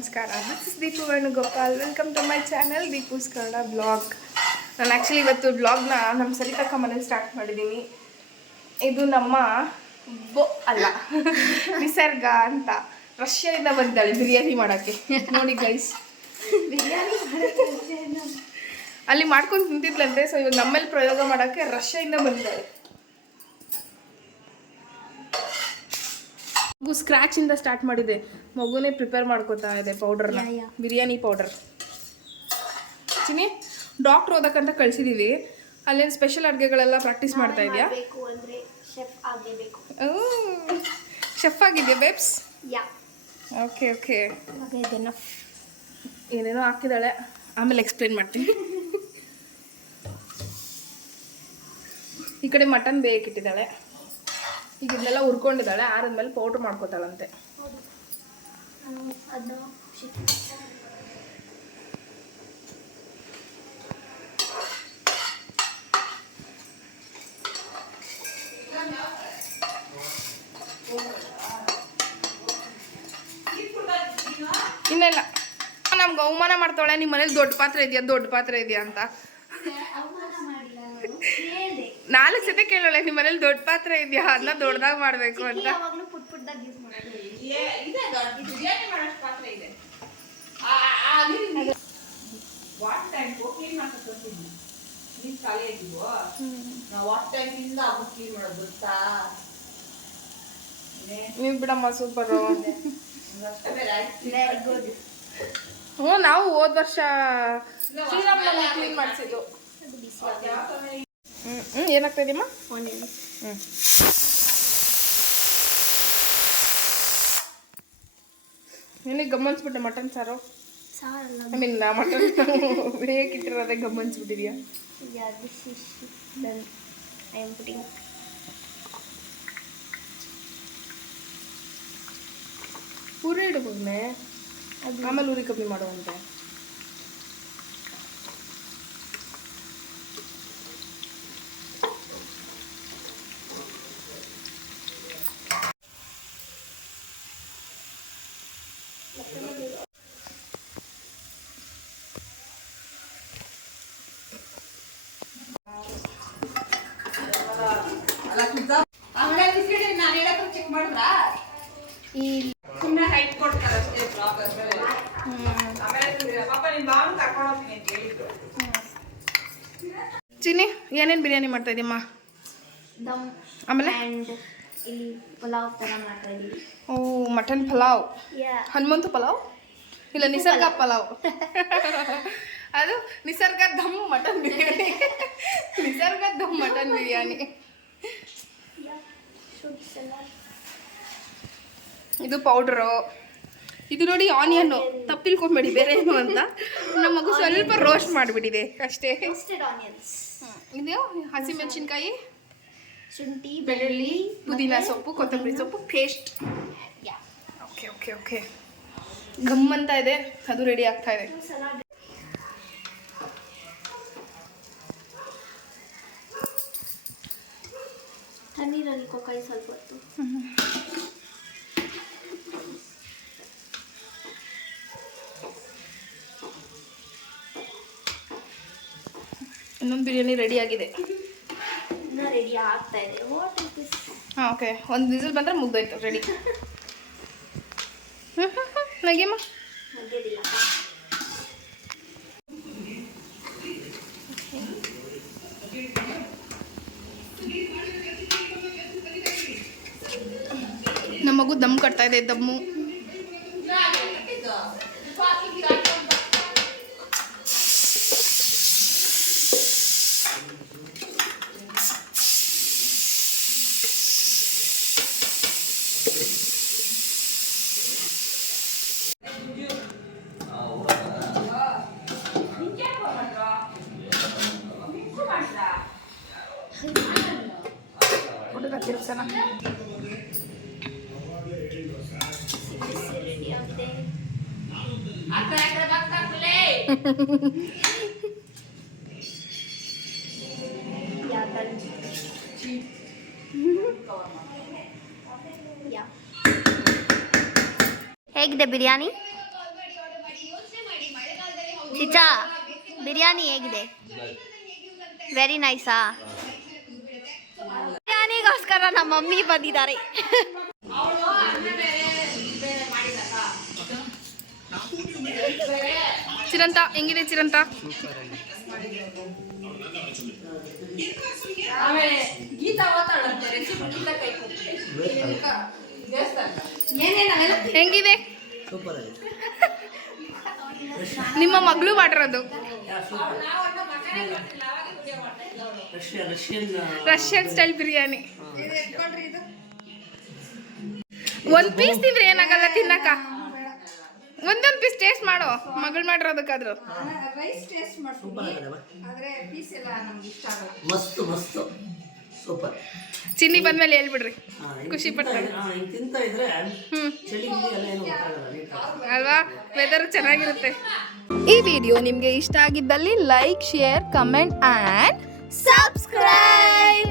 ನಮಸ್ಕಾರ. This is Deepu Venugopal welcome to my channel Deepu's Kannada blog ನಾನು actually ಇವತ್ತು ಬ್ಲಾಗ್ನ ನಮ್ಮ ಸರಿತಕ್ಕ ಮನೇಲಿ ಸ್ಟಾರ್ಟ್ ಮಾಡಿದ್ದೀನಿ ಇದು ನಮ್ಮ ಬೊ ಅಲ್ಲ ನಿಸರ್ಗ ಅಂತ. ರಷ್ಯಾದಿಂದ ಬಂದಿದ್ದಾಳೆ ಬಿರಿಯಾನಿ ಮಾಡೋಕ್ಕೆ. ನೋಡಿ ಗೈಸ್ ಬಿರಿಯಾನಿ ಅಲ್ಲಿ ಮಾಡ್ಕೊಂಡು ತಿಂತಿದ್ಲಂತೆ ಸೊ ಇವಾಗ ನಮ್ಮಲ್ಲಿ ಪ್ರಯೋಗ ಮಾಡೋಕ್ಕೆ ರಷ್ಯಾದಿಂದ ಬಂದಿದ್ದಾಳೆ. ಮಗು ಸ್ಕ್ರ್ಯಾಚಿಂದ ಸ್ಟಾರ್ಟ್ ಮಾಡಿದೆ. ಮಗುನೇ ಪ್ರಿಪೇರ್ ಮಾಡ್ಕೋತಾ ಇದೆ ಪೌಡರ್ನ. ಬಿರಿಯಾನಿ ಪೌಡರ್ ಚಿನಿ ಡಾಕ್ಟ್ರ್ ಓದಕ್ಕಂತ ಕಳ್ಸಿದೀವಿ. ಅಲ್ಲೇನು ಸ್ಪೆಷಲ್ ಅಡುಗೆಗಳೆಲ್ಲ ಪ್ರಾಕ್ಟೀಸ್ ಮಾಡ್ತಾ ಇದೆಯಾ? ಶೆಫ್ ಆಗಿದೆಯಾ ಬೇಬ್ಸ್ ಯಾ ಓಕೆ ಓಕೆ ಏನೇನೋ ಹಾಕಿದಾಳೆ. ಆಮೇಲೆ ಎಕ್ಸ್ಪ್ಲೇನ್ ಮಾಡ್ತೀನಿ. ಈ ಕಡೆ ಮಟನ್ ಬೇಯಕ್ಕಿಟ್ಟಿದ್ದಾಳೆ ಈಗ ಇದನ್ನೆಲ್ಲ ಹುರ್ಕೊಂಡಿದ್ದಾಳೆ ಆರಿದ್ಮೇಲೆ ಪೌಡ್ರ್ ಮಾಡ್ಕೋತಾಳಂತೆ. ಇನ್ನೆಲ್ಲ. ನಮ್ಗೆ ಅವಮಾನ ಮಾಡ್ತಾಳೆ ನಿಮ್ಮ ಮನೇಲಿ ದೊಡ್ಡ ಪಾತ್ರೆ ಇದೆಯಾ, ದೊಡ್ಡ ಪಾತ್ರೆ ಇದೆಯಾ ಅಂತ. ನಾಲ್ಕು ಸತಿ ಕೇಳೋಳೆ ನಿಮ್ಮ ಮನೇಲಿ ದೊಡ್ಡ ಪಾತ್ರೆ ಇದೆಯಾ? ಅದನ್ನ ದೊಡ್ಡದಾಗ ಮಾಡಬೇಕು ಅಂತ. ನಾವು ಬಿಡಮ್ಮ ಸೂಪರು ಹ್ಞೂ ನಾವು ಹೋದ ವರ್ಷ ಕ್ಲೀನ್ ಮಾಡಿಸಿದ್ದು. ಹ್ಞೂ ಏನಾಗ್ತಾ ಇದೆಯಮ್ಮ ಆನಿಯನ್ ಹ್ಞೂ ನಿನಗೆ ಗಮನಿಸ್ಬಿಟ್ಟೆ ಮಟನ್ ಸಾರು? ಐ ಮೀನ್ ಮಟನ್ ಬೇಕಿಟ್ಟಿರೋದೇ ಗಮನಿಸ್ಬಿಟ್ಟಿದ್ಯಾ. I am putting ಪೂರಿ ಇಡು ಆಮೇಲೆ ಉರಿ ಕಮ್ಮಿ ಮಾಡುವಂತೆ ಆಮೇಲೆ ಬಿಸ್ಕೆಟ್ ನಾನು ಹೇಳಕ್ಕೆ ಚೆಕ್ ಮಾಡಿದ್ರಾ ಈ ಸುಮ್ಮನೆ ಹೈಟ್ ಕೊಡ್ತಾರೆ ಅಷ್ಟೇ ಬ್ಲಾಗ್ ಆಮೇಲೆ ಪಾಪ ನಿಮ್ಮ ಭಾವನ ಕರ್ಕೊಂಡು ಹೋಗ್ತೀನಿ ಅಂತ ಹೇಳಿದ್ರು ಚಿನ್ನಿ ಏನೇನು ಬಿರಿಯಾನಿ ಮಾಡ್ತಾ ಇದೀಮ್ಮ ದಮ್ ಆಮೇಲೆ? ಇಲ್ಲಿ ಪಲಾವ್ ಥರ ಮಾಡ್ತಾ ಇದ್ದೀವಿ ಓ ಮಟನ್ ಪಲಾವ್. ಹನುಮಂತ ಹನುಮಂತು ಪಲಾವ್? ಇಲ್ಲ ನಿಸರ್ಗ ಪಲಾವ್. ಅದು ನಿಸರ್ಗ ದಮ್ ಮಟನ್ ಬಿರಿಯಾನಿ. ನಿಸರ್ಗ ದಮ್ ಮಟನ್ ಬಿರಿಯಾನಿ. ಇದು ಪೌಡ್ರು ಇದು ನೋಡಿ ಆನಿಯನ್ನು ತಪ್ಪಿಲ್ಕೊಂಬೇಡಿ ಬೇರೆ ಏನು ಅಂತ. ನಮ್ಮ ಮಗು ಸ್ವಲ್ಪ ರೋಸ್ಟ್ ಮಾಡಿಬಿಟ್ಟಿದೆ ಅಷ್ಟೇ. ಇದು ಹಸಿಮೆಣಸಿನ್ಕಾಯಿ ಶುಂಠಿ ಬೆಳ್ಳುಳ್ಳಿ ಪುದೀನ ಸೊಪ್ಪು ಕೊತ್ತಂಬರಿ ಸೊಪ್ಪು paste yeah okay okay okay gum ಅಂತ ಇದೆ ಅದು ರೆಡಿ ಆಗ್ತಾ ಇದೆ. ತಣ್ಣೀರಲ್ಲಿ ಕೊಕ್ಕಾಯಿ ಸ್ವಲ್ಪ ಹೊತ್ತು. ಇನ್ನೊಂದು ಬಿರಿಯಾನಿ ರೆಡಿ ಆಗಿದೆ. ಇನ್ನೂ ರೆಡಿ ಆಗ್ತಾ ಇದೆ. ವಾಟ್ ಇಸ್ ದಿಸ್ ಹಾಂ ಓಕೆ ಒಂದು ವಿಸಿಲ್ ಬಂದರೆ ಮುಗ್ದೋಯ್ತು ರೆಡಿ ನಗಿಯಮ್ಮ? ಮಧ್ಯದಿಲ್ಲ ನಮ್ಮ ಮಗು ದಮ್ ಕಟ್ತಾ ಇದೆ ದಮ್ಮು. ಹುಡುಗ ತಿರ್ಸೋಣ ಹೇಗಿದೆ ಬಿರಿಯಾನಿ? ಚಿಚಾ ಬಿರಿಯಾನಿ ಹೇಗಿದೆ? ವೆರಿ ನೈಸಾ ಬಿರಿಯಾನಿಗೋಸ್ಕರ ನಮ್ಮ ಮಮ್ಮಿ ಬಂದಿದ್ದಾರೆ. ಚಿರಂತ ಹೆಂಗಿದೆ ಚಿರಂತ? ಹೆಂಗಿದೆ? ನಿಮ್ಮ ಮಗಳು ಮಾಡಿರೋದು. ಅದು ರಷ್ಯನ್ ರಷ್ಯನ್ ಸ್ಟೈಲ್ ಬಿರಿಯಾನಿ ಒಂದ್ ಪೀಸ್ ತಿಂದ್ರೆ ಏನಾಗಲ್ಲ ತಿನ್ನಕ ಒಂದೊಂದ್ ಪೀಸ್ ಟೇಸ್ಟ್ ಮಾಡೋ. ಮಗಳು ಮಾಡಿರೋದಕ್ಕಾದ್ರು ರೈಸ್ ಟೇಸ್ಟ್ ಮಾಡ್ತೀನಿ. ಆದ್ರೆ ಪೀಸ್ ಎಲ್ಲ ನಮ್ಗೆ ಇಷ್ಟ ಆಗಲ್ಲ. ಮಸ್ತ್ ಮಸ್ತ್. ಸೂಪರ್. ಚಿನ್ನಿ ಬಂದ್ಮೇಲೆ ಹೇಳ್ಬಿಡ್ರಿ. ಖುಷಿ ಪಡ್ತಾರೆ. ಅಲ್ವಾ? ವೆದರ್ ಚೆನ್ನಾಗಿರುತ್ತೆ. ಈ ವಿಡಿಯೋ ನಿಮಗೆ ಇಷ್ಟ ಆಗಿದ್ದಲ್ಲಿ like share comment and subscribe